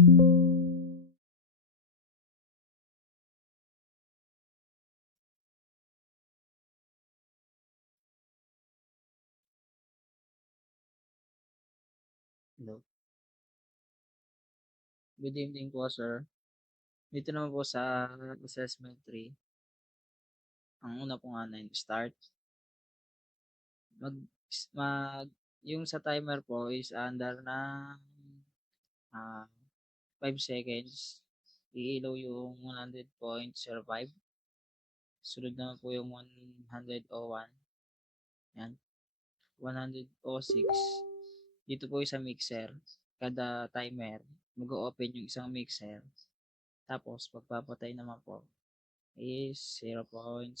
Hello. Good evening po, sir. Dito naman po sa assessment 3, ang una po nga na start. Mag, mag, yung sa timer po is under ng 5 seconds. Iilaw yung 100.05. Sunod naman po yung 100.01. Yan. 100.06. Dito po yung sa mixer. Kada timer, mag-open yung isang mixer. Tapos, pagpapatay naman po is 0.0.